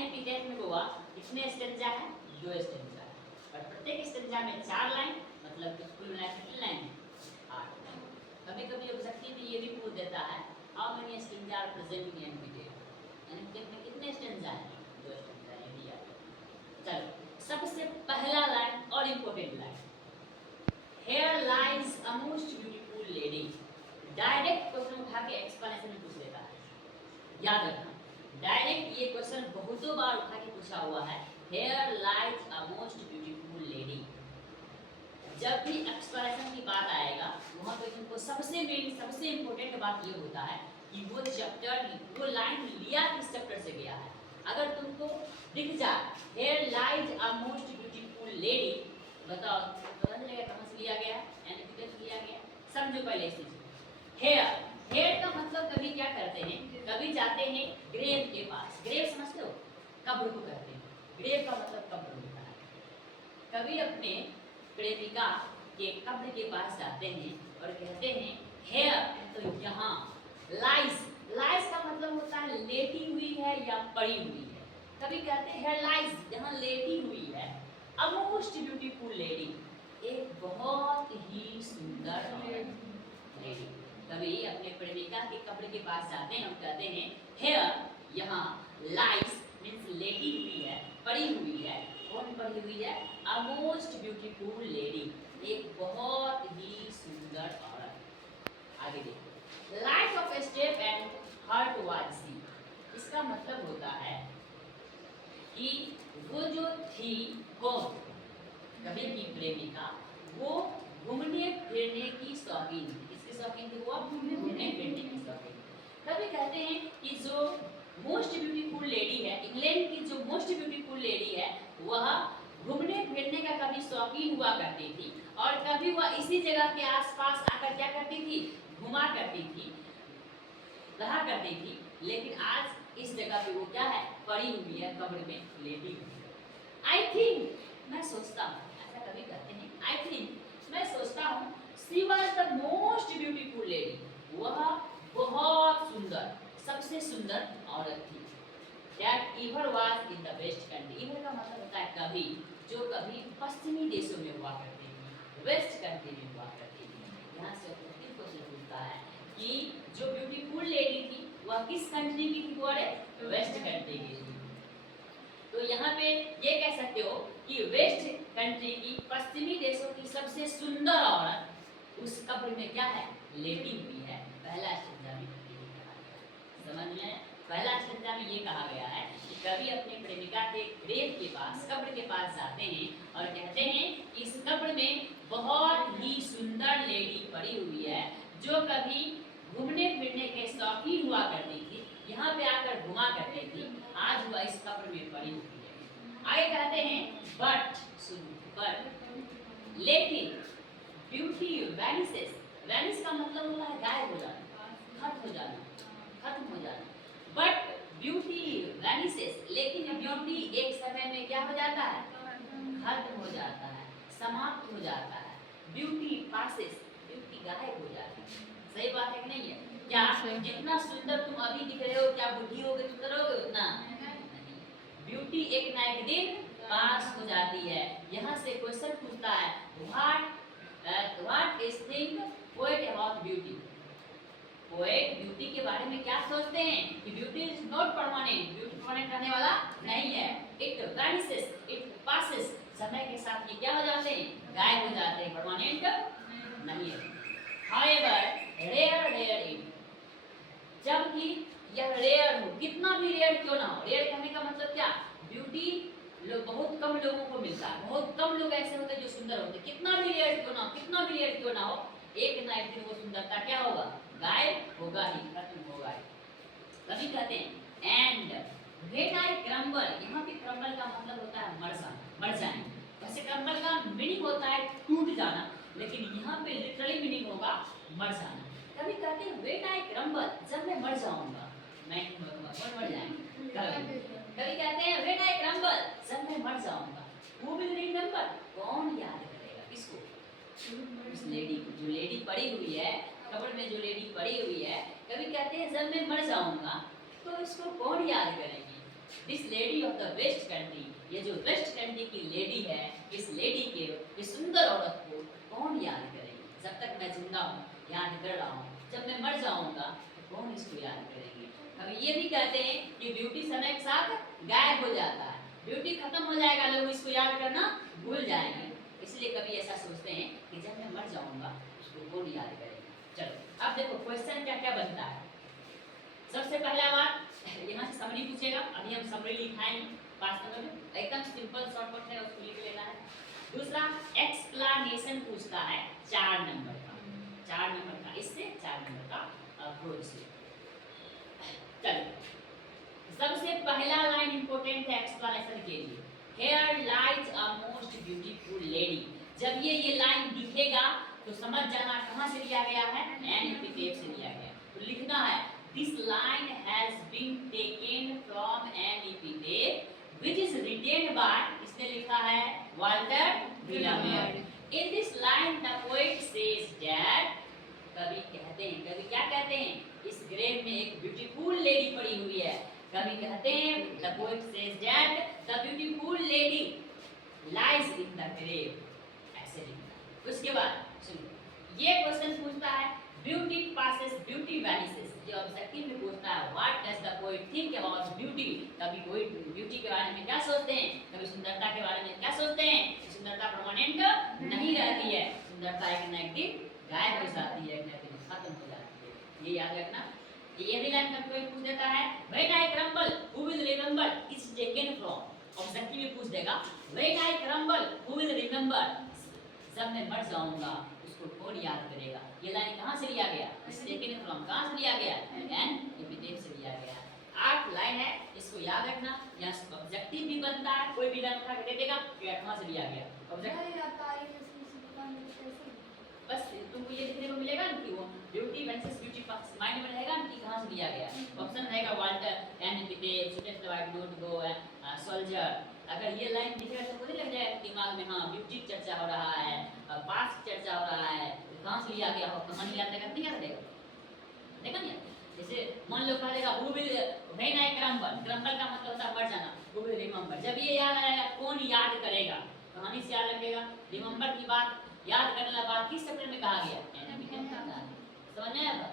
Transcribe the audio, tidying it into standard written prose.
Epithet में हुआ कितने स्टेंजा है? 2 स्टेंजा है और प्रत्येक स्टेंजा में 4 लाइन, मतलब कि कुल मिला कितनी लाइन है? 8 लाइन। कभी कभी ऑब्जेक्टिव में ये भी पूछ देता है how many stanza are present in epithet. Epithet में कितने स्टेंजा है? 2 स्टेंजा, ये भी याद रखना। चलो सबसे पहला लाइन और important line, here lies a most beautiful lady. Direct question उठा के एक्सप्लेनेशन में पूछ लेता है, याद रखना। डायरेक्ट ये क्वेश्चन बहुतों बार उठा के पूछा हुआ है, here lies a most beautiful lady. जब भी एक्सप्लेनेशन की बात आएगा वहां पे तुमको सबसे मेन सबसे इम्पोर्टेंट बात ये होता है कि वो चैप्टर, वो लाइन लिया किस चैप्टर से गया है। अगर तुमको दिख जाए here lies a most beautiful lady, बताओ पता चलेगा कहाँ से लिया गया है, एनपीटेल से लिया गया। समझो पहले इस चीज। हेयर, हेयर का मतलब कभी क्या करते हैं, कभी जाते हैं ग्रेव के पास। ग्रेव समझते हो? कब्र को कहते हैं। ग्रेव का मतलब कब्र होता है। कभी अपने प्रेमिका के कब्र के पास जाते हैं और कहते हैं हेयर, तो यहाँ लाइज, लाइज का मतलब होता है लेटी हुई है या पड़ी हुई है। कभी कहते हैं हेयर लाइज, यहाँ लेटी हुई है अ मोस्ट ब्यूटीफुल लेडी, एक बहुत ही सुंदर लेडी। कभी अपने प्रेमिका के कब्र के पास जाते हैं, हम कहते हैं हेयर, यहाँ लाइज मीन्स लेटी हुई है, पड़ी हुई है। कौन पड़ी हुई है? अ मोस्ट ब्यूटीफुल लेडी, एक बहुत ही सुंदर औरत। आगे देखो, light of step and heart was she. इसका मतलब होता है कि वो जो थी कौन, कभी की प्रेमिका, वो घूमने फिरने की शौकीन थी। किसकी शौकीन थी? वो घूमने फिरने की शौकीन। कभी कहते हैं कि जो मोस्ट ब्यूटीफुल लेडी है, इंग्लैंड की जो मोस्ट ब्यूटीफुल लेडी है, वह घूमने फिरने का कभी शौकीन हुआ करती थी और कभी वह इसी जगह के आसपास आकर क्या करती थी? घुमा करती थी, रहा करती थी। लेकिन आज इस जगह पे वो क्या है? पड़ी हुई है, कब्र में लेटी हुई है। आई थिंक, मैं सोचता हूँ, ऐसा कभी कहते हैं आई थिंक, मैं सोचता हूँ, she was the most beautiful lady, वह बहुत सुंदर, सबसे सुंदर औरत थी। That ever was in the waste country. Ever का मतलब होता है कभी, जो कभी पश्चिमी देशों में हुआ करती थी, वेस्ट कंट्री में हुआ करती थी। यहाँ से फिर क्वेश्चन पूछता है कि जो ब्यूटीफुल लेडी थी वह किस कंट्री की थी? बोले वेस्ट कंट्री की थी। तो यहाँ पे ये कह सकते हो कि वेस्ट कंट्री की, पश्चिमी देशों की सबसे सुंदर औरत उस कब्र में क्या है? लेटी हुई है। पहला स्टेंजा में ये कहा गया, समझ में? पहला स्टेंजा में ये कहा गया है कि कभी अपने प्रेमिका के ग्रेव के पास, कब्र के पास जाते हैं और कहते हैं इस कब्र में बहुत ही सुंदर लेडी पड़ी हुई है, जो कभी घूमने फिरने के शौकीन हुआ करती थी, यहाँ पे आकर घुमा करती थी, आज वह इस कब्र में पड़ी हुई है। आगे कहते हैं बट, बट लेकिन ब्यूटी वैनिसेस। वैनिस का मतलब होता है गायब हो जाना, खत्म हो जाना, खत्म हो जाना। बट ब्यूटी वैनिसेस, लेकिन ब्यूटी एक समय में क्या हो जाता है? खत्म हो जाता है, समाप्त हो जाता है। ब्यूटी पासेस, ब्यूटी गायब हो जाती है। सही बात है कि नहीं है? क्या जितना सुंदर तुम अभी दिख रहे हो, क्या बुढ़ी हो गई सुंदर हो गई? उतना नहीं। ब्यूटी एक ना एक दिन पास हो जाती है। यहाँ से क्वेश्चन पूछता है what is think poet about beauty. Poet beauty के बारे में क्या सोचते हैं कि beauty is not permanent, beauty permanent रहने वाला नहीं है। इट वैनिसेस, इट पासेस, समय के साथ ये क्या हो जाते हैं? गायब हो जाते हैं, परमानेंट नहीं है। However, rare rare it, जबकि यह रेयर हो, कितना भी रेयर क्यों ना हो। रेयर कहने का मतलब क्या? ब्यूटी बहुत कम लोगों को मिलता है, बहुत कम लोग ऐसे होते हैं जो सुंदर होते हैं। कितना भी रेयर क्यों ना हो, कितना भी रेयर क्यों ना हो, एक ना एक दिन वो सुंदरता क्या होगा? गायब होगा ही, खत्म होगा ही। कभी कहते हैं एंड व्हेन आई क्रम्बल, यहाँ पे क्रम्बल का मतलब होता है मर जाना, मर जाए। वैसे क्रम्बल का मीनिंग होता है टूट जाना, लेकिन यहाँ पे लिटरली मीनिंग होगा मर जाना। कभी कहते हैं व्हेन आई क्रम्बल, जब मैं मर जाऊंगा, मैं मरूंगा, कौन मर जाएंगे? कभी कहते हैं व्हेन आई क्रम्बल, जब मैं मर जाऊंगा, हु विल रिमेंबर, कौन याद करेगा? किसको? उस लेडी को, जो लेडी पड़ी हुई है कब्र में, जो लेडी पड़ी हुई है। कभी कहते हैं जब मैं मर जाऊंगा तो इसको कौन याद करेगी? This lady of the waste Country, ये जो वेस्ट कंट्री की लेडी है, इस लेडी के, इस सुंदर औरत को कौन याद करेगी? जब तक मैं जिंदा हूँ याद कर रहा हूँ, जब मैं मर जाऊंगा तो कौन इसको याद करेंगे? हम ये भी कहते हैं कि ब्यूटी समय के साथ गायब हो जाता है, ब्यूटी खत्म हो जाएगा, लोग इसको याद करना भूल जाएंगे। इसलिए कभी ऐसा सोचते हैं कि जब मैं मर जाऊंगा उसको कौन याद करेगा। चलो अब देखो क्वेश्चन क्या क्या बनता है। सबसे पहला बात यहाँ से समरी पूछेगा, अभी हम समरी लिखाएंगे 5 नंबर में, एकदम सिंपल शॉर्टकट है, उसको लिख लेना है। दूसरा एक्सप्लेनेशन पूछता है 4 नंबर का, 4 नंबर का, इससे 4 नंबर का अप्रोच से। चलो सबसे पहला लाइन इंपॉर्टेंट है एक्सप्लेनेशन के लिए, here lies a most beautiful lady. जब ये लाइन दिखेगा तो समझ जाना कहाँ से लिया गया है, एनएपीटेप से लिया गया। तो लिखना है this line has been taken from an epitaph which is written by, इसने लिखा है Walter de la Mare. In this line the poet says that, कवि कहते हैं, कवि क्या कहते हैं, इस ग्रेव में एक ब्यूटीफुल लेडी पड़ी हुई है। कवि कहते हैं the poet says that the beautiful lady lies in the grave, ऐसे लिखना। उसके बाद सुनो, ये क्वेश्चन पूछता है ब्यूटी पासेस ब्यूटी वैनिसेस, जो ऑब्जेक्टिव में पूछता है what does the poet think about beauty. कभी कोई ब्यूटी के बारे में क्या सोचते हैं, कभी सुंदरता के बारे में क्या सोचते हैं, सुंदरता परमानेंट नहीं रहती है, सुंदरता एक न एक दिन गायब हो जाती है, एक न एक दिन खत्म हो जाती है, ये याद रखना। ये भी लाइन कभी कोई पूछ देता है when I crumble who will remember is taken from, objective में पूछ देगा when I crumble who will remember, जब मैं मर जाऊंगा उसको कौन याद करेगा। ये लाइन कहाँ से लिया गया, टेकन फ्रॉम कहाँ से लिया गया, एनएपीटेप से लिया गया। 8 लाइन है, इसको याद रखना। यहाँ ऑब्जेक्टिव भी बनता है, कोई भी लाइन उठा के दे देगा कि कहाँ से लिया गया ऑब्जेक्टिव। बस तुमको ये देखने को मिलेगा ना कि वो ब्यूटी वर्सेस ब्यूटी माइंड में रहेगा ना कि कहाँ से लिया गया। ऑप्शन रहेगा Walter, an epitaph, student like don't go, soldier. अगर ये लाइन दिखेगा तो मुझे लग जाएगा दिमाग में हाँ ब्यूटी की चर्चा हो रहा है, पास की चर्चा हो रहा है, कहाँ से लिया गया हो, कहानी याद रहेगा नहीं याद रहेगा, देखा नहीं। जैसे मान लो कहा देगा who will when I crumble, crumble का मतलब होता है मर जाना, हु विल रिमेंबर, जब ये याद आएगा कौन याद करेगा, कहानी से याद रखेगा। रिमेंबर की बात याद करने वाला बात किस चैप्टर में कहा गया, समझ में आया?